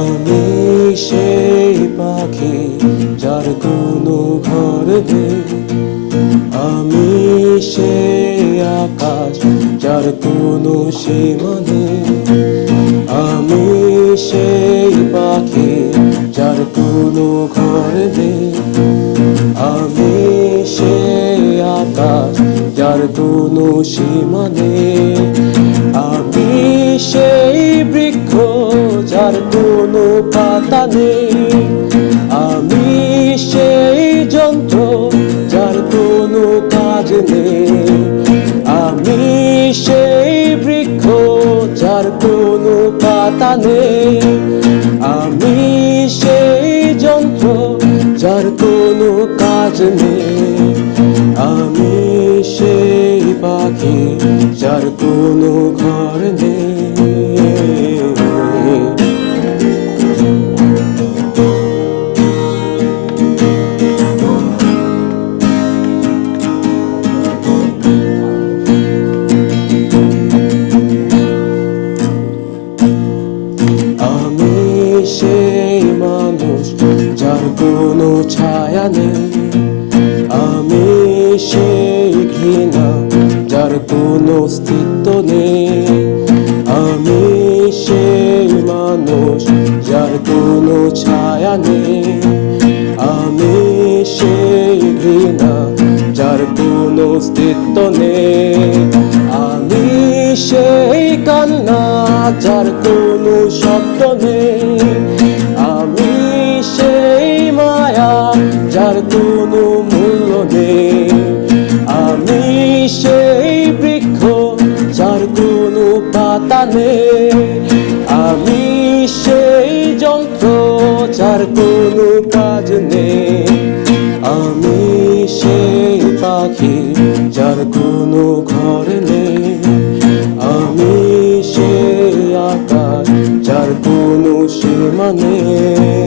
আমি সেই পাখি যার কোনো ঘর নেই, আমি সেই আকাশ যার কোনো সীমা নেই, আমি সেই পাখি যার কোনো ঘর নেই, আমি সেই আকাশ যার কোনো সীমা নেই, আমি সেই বৃক্ষ যার কোনো পাতা নেই, আমি সেই যন্ত্র যার কোনো কাজ নেই, আমি সেই বৃক্ষ যার কোনো পাতা নেই, আমি সেই যন্ত্র যার কোনো কাজ নেই, আমি সেই পাখি যার কোনো ঘর নেই। আমি সেই মানুষ যার কোনো ছায়া নেই, আমি সেই ঘৃণা যার কোনো অস্তিত্ব নেই, আমি সেই মানুষ যার কোনো ছায়া নেই, আমি সেই ঘৃণা যার কোনো অস্তিত্ব নেই, আমি সেই কান্না যার কোনো শব্দ নেই, আমি সেই মায়া যার কোনো মূল্য নেই, আমি সেই বৃক্ষ যার কোনো পাতা নেই, আমি সেই যন্ত্র যার কোনো কাজ নেই, আমি সেই পাখি যার কোনো ঘর নেই, আমি সেই আকাশ যার কোনো সীমা নেই।